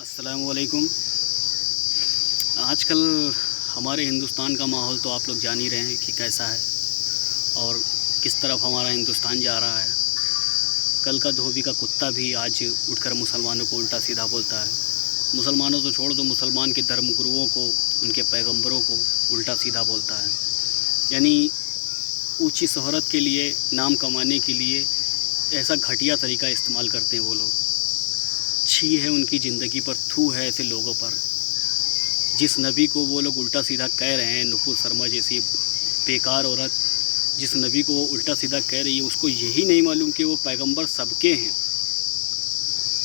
अस्सलामुअलैकुम। आजकल हमारे हिंदुस्तान का माहौल तो आप लोग जान ही रहे हैं कि कैसा है और किस तरफ हमारा हिंदुस्तान जा रहा है। कल का धोबी का कुत्ता भी आज उठकर मुसलमानों को उल्टा सीधा बोलता है। मुसलमानों तो छोड़ दो, मुसलमान के धर्म गुरुओं को, उनके पैगंबरों को उल्टा सीधा बोलता है। यानी ऊंची शोहरत के लिए, नाम कमाने के लिए ऐसा घटिया तरीका इस्तेमाल करते हैं वो लोग। छी है उनकी ज़िंदगी पर, थू है ऐसे लोगों पर। जिस नबी को वो लोग उल्टा सीधा कह रहे हैं, नुपुर शर्मा जैसी बेकार औरत जिस नबी को वो उल्टा सीधा कह रही है, उसको यही नहीं मालूम कि वो पैगंबर सबके हैं।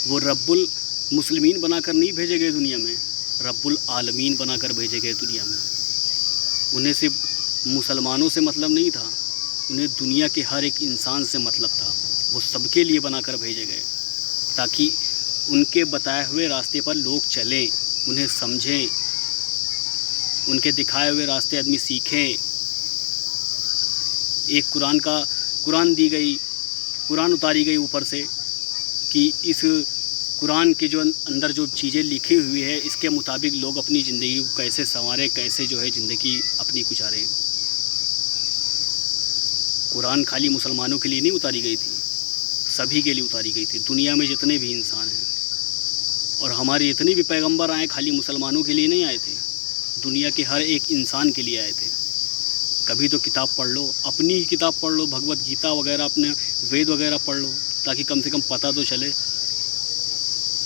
वो रब्बुल मुस्लिमीन बनाकर नहीं भेजे गए दुनिया में, रब्बुल आलमीन बनाकर भेजे गए दुनिया में। उन्हें सिर्फ मुसलमानों से मतलब नहीं था, उन्हें दुनिया के हर एक इंसान से मतलब था। वो सबके लिए बनाकर भेजे गए ताकि उनके बताए हुए रास्ते पर लोग चलें, उन्हें समझें, उनके दिखाए हुए रास्ते आदमी सीखें। एक कुरान दी गई, कुरान उतारी गई ऊपर से कि इस कुरान के जो अंदर जो चीज़ें लिखी हुई है, इसके मुताबिक लोग अपनी ज़िंदगी को कैसे संवारें, कैसे जो है ज़िंदगी अपनी गुजारें। कुरान खाली मुसलमानों के लिए नहीं उतारी गई थी, सभी के लिए उतारी गई थी, दुनिया में जितने भी इंसान हैं। और हमारे जितने भी पैगंबर आए खाली मुसलमानों के लिए नहीं आए थे, दुनिया के हर एक इंसान के लिए आए थे। कभी तो किताब पढ़ लो, अपनी ही किताब पढ़ लो, भगवत गीता वगैरह, अपने वेद वगैरह पढ़ लो, ताकि कम से कम पता तो चले।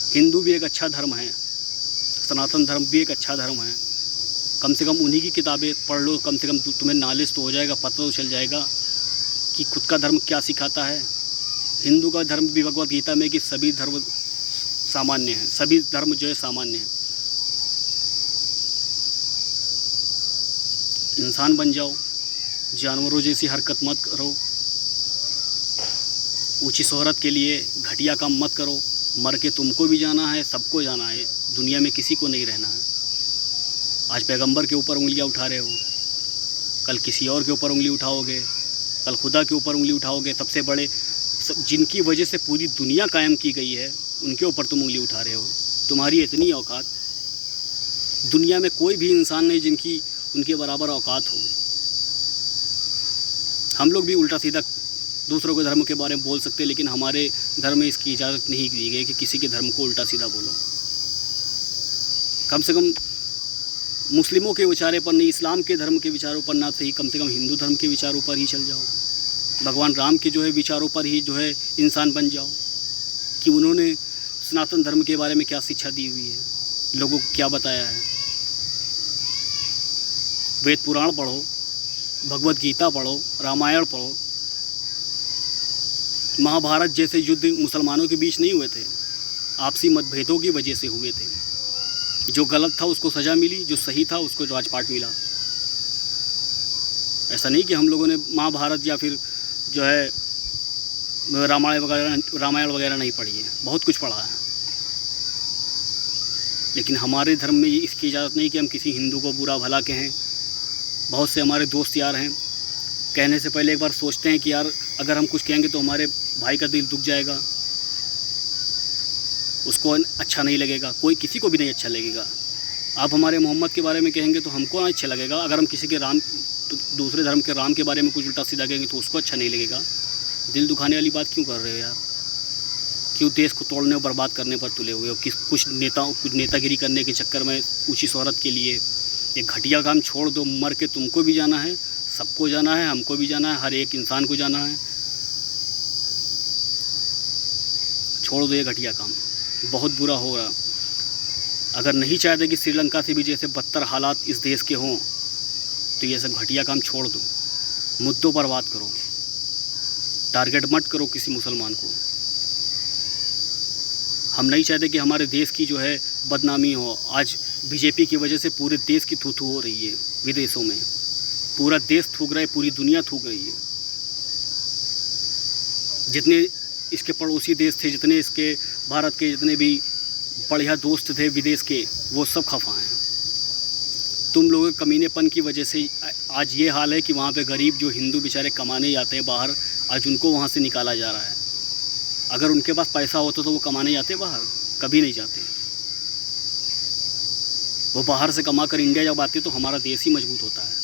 हिंदू भी एक अच्छा धर्म है, सनातन धर्म भी एक अच्छा धर्म है। कम से कम उन्हीं की किताबें पढ़ लो, कम से कम तुम्हें नॉलेज तो हो जाएगा, पता तो चल जाएगा कि खुद का धर्म क्या सिखाता है। हिंदू का धर्म भी भगवत गीता में कि सभी धर्म सामान्य हैं, सभी धर्म जो है सामान्य हैं। इंसान बन जाओ, जानवरों जैसी हरकत मत करो, ऊंची शोहरत के लिए घटिया काम मत करो। मर के तुमको भी जाना है, सबको जाना है, दुनिया में किसी को नहीं रहना है। आज पैगंबर के ऊपर उंगलियां उठा रहे हो, कल किसी और के ऊपर उंगली उठाओगे, कल खुदा के ऊपर उंगली उठाओगे। सबसे बड़े जिनकी वजह से पूरी दुनिया कायम की गई है, उनके ऊपर तुम उंगली उठा रहे हो। तुम्हारी इतनी औकात दुनिया में कोई भी इंसान नहीं जिनकी उनके बराबर औकात हो। हम लोग भी उल्टा सीधा दूसरों के धर्म के बारे में बोल सकते हैं, लेकिन हमारे धर्म में इसकी इजाज़त नहीं दी गई कि किसी के धर्म को उल्टा सीधा बोलो। कम से कम मुस्लिमों के विचारों पर नहीं, इस्लाम के धर्म के विचारों पर ना सही, कम से कम हिंदू धर्म के विचारों पर ही चल जाओ। भगवान राम के जो है विचारों पर ही जो है इंसान बन जाओ कि उन्होंने सनातन धर्म के बारे में क्या शिक्षा दी हुई है, लोगों को क्या बताया है। वेद पुराण पढ़ो, भगवत गीता पढ़ो, रामायण पढ़ो। महाभारत जैसे युद्ध मुसलमानों के बीच नहीं हुए थे, आपसी मतभेदों की वजह से हुए थे। जो गलत था उसको सज़ा मिली, जो सही था उसको राजपाट मिला। ऐसा नहीं कि हम लोगों ने महाभारत या फिर जो है रामायण वगैरह नहीं पढ़ी है, बहुत कुछ पढ़ा है। लेकिन हमारे धर्म में इसकी इजाज़त नहीं कि हम किसी हिंदू को बुरा भला कहें। बहुत से हमारे दोस्त यार हैं, कहने से पहले एक बार सोचते हैं कि यार अगर हम कुछ कहेंगे तो हमारे भाई का दिल दुख जाएगा, उसको अच्छा नहीं लगेगा, कोई किसी को भी नहीं अच्छा लगेगा। आप हमारे मोहम्मद के बारे में कहेंगे तो हमको अच्छा लगेगा, अगर हम किसी के दूसरे धर्म के राम के बारे में कुछ उल्टा सीधा कहेंगे तो उसको अच्छा नहीं लगेगा। दिल दुखाने वाली बात क्यों कर रहे हो यार? क्यों देश को तोड़ने और बर्बाद करने पर तुले हुए हो? कुछ नेतागिरी करने के चक्कर में ऊंची शोहरत के लिए ये घटिया काम छोड़ दो। मर के तुमको भी जाना है, सबको जाना है, हमको भी जाना है, हर एक इंसान को जाना है। छोड़ दो ये घटिया काम, बहुत बुरा होगा। अगर नहीं चाहते कि श्रीलंका से भी जैसे बदतर हालात इस देश के हों, तो ये सब घटिया काम छोड़ दो। मुद्दों पर बात करो, टारगेट मत करो किसी मुसलमान को। हम नहीं चाहते कि हमारे देश की जो है बदनामी हो। आज बीजेपी की वजह से पूरे देश की थू हो रही है, विदेशों में पूरा देश थूक रहा है, पूरी दुनिया थूक रही है। जितने इसके पड़ोसी देश थे, जितने इसके भारत के जितने भी बढ़िया दोस्त थे विदेश के, वो सब खफा हैं। तुम लोगों के कमीनेपन की वजह से आज ये हाल है कि वहाँ पे गरीब जो हिंदू बेचारे कमाने जाते हैं बाहर, आज उनको वहाँ से निकाला जा रहा है। अगर उनके पास पैसा होता तो वो कमाने जाते बाहर? कभी नहीं जाते। वो बाहर से कमा कर इंडिया जब आती है तो हमारा देश ही मजबूत होता है।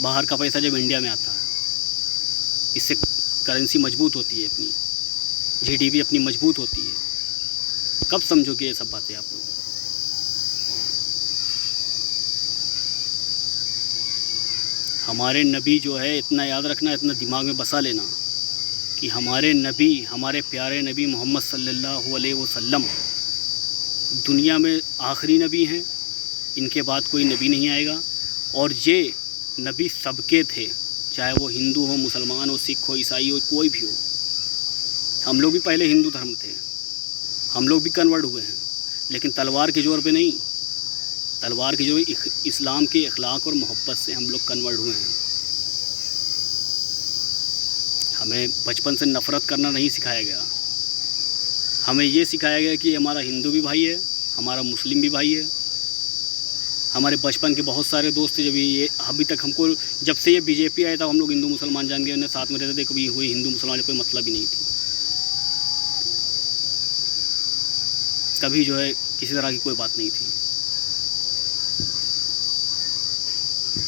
बाहर का पैसा जब इंडिया में आता है, इससे करेंसी मजबूत होती है, अपनी जीडीपी अपनी मजबूत होती है। कब समझोगे ये सब बातें आप लोग? हमारे नबी जो है, इतना याद रखना, इतना दिमाग में बसा लेना कि हमारे नबी, हमारे प्यारे नबी मोहम्मद सल्लल्लाहु अलैहि वसल्लम दुनिया में आखिरी नबी हैं। इनके बाद कोई नबी नहीं आएगा। और ये नबी सबके थे, चाहे वो हिंदू हो, मुसलमान हो, सिख हो, ईसाई हो, कोई भी हो। हम लोग भी पहले हिंदू धर्म थे, हम लोग भी कन्वर्ट हुए हैं, लेकिन तलवार के ज़ोर पे नहीं। तलवार के जोर, इस्लाम के अखलाक और मोहब्बत से हम लोग कन्वर्ट हुए हैं। हमें बचपन से नफ़रत करना नहीं सिखाया गया। हमें ये सिखाया गया कि हमारा हिंदू भी भाई है, हमारा मुस्लिम भी भाई है। हमारे बचपन के बहुत सारे दोस्त थे, जब ये अभी तक हमको, जब से ये बीजेपी आया था, हम लोग हिंदू मुसलमान जान गए, उन्हें साथ में रहते थे। कभी हुई हिंदू मुसलमान कोई मतलब ही नहीं थी। कभी जो है किसी तरह की कोई बात नहीं थी।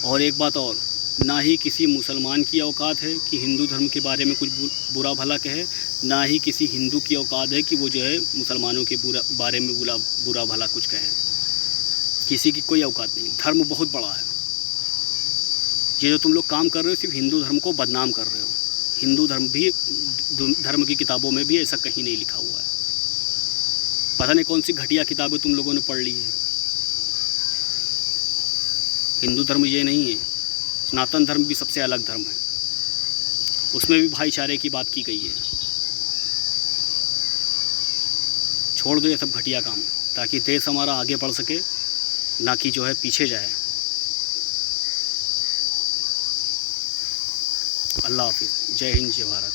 और एक बात और, ना ही किसी मुसलमान की औकात है कि हिंदू धर्म के बारे में कुछ बुरा भला कहे, ना ही किसी हिंदू की औकात है कि वो जो है मुसलमानों के बारे में बुरा भला कुछ कहे। किसी की कोई औकात नहीं। धर्म बहुत बड़ा है। ये जो तुम लोग काम कर रहे हो, सिर्फ हिंदू धर्म को बदनाम कर रहे हो। हिंदू धर्म की किताबों में भी ऐसा कहीं नहीं लिखा हुआ है। पता नहीं कौन सी घटिया किताबें तुम लोगों ने पढ़ ली है। हिंदू धर्म ये नहीं है। सनातन धर्म भी सबसे अलग धर्म है, उसमें भी भाईचारे की बात की गई है। छोड़ दो ये सब घटिया काम, ताकि देश हमारा आगे बढ़ सके, ना कि जो है पीछे जाए। अल्लाह हाफिज़। जय हिंद, जय भारत।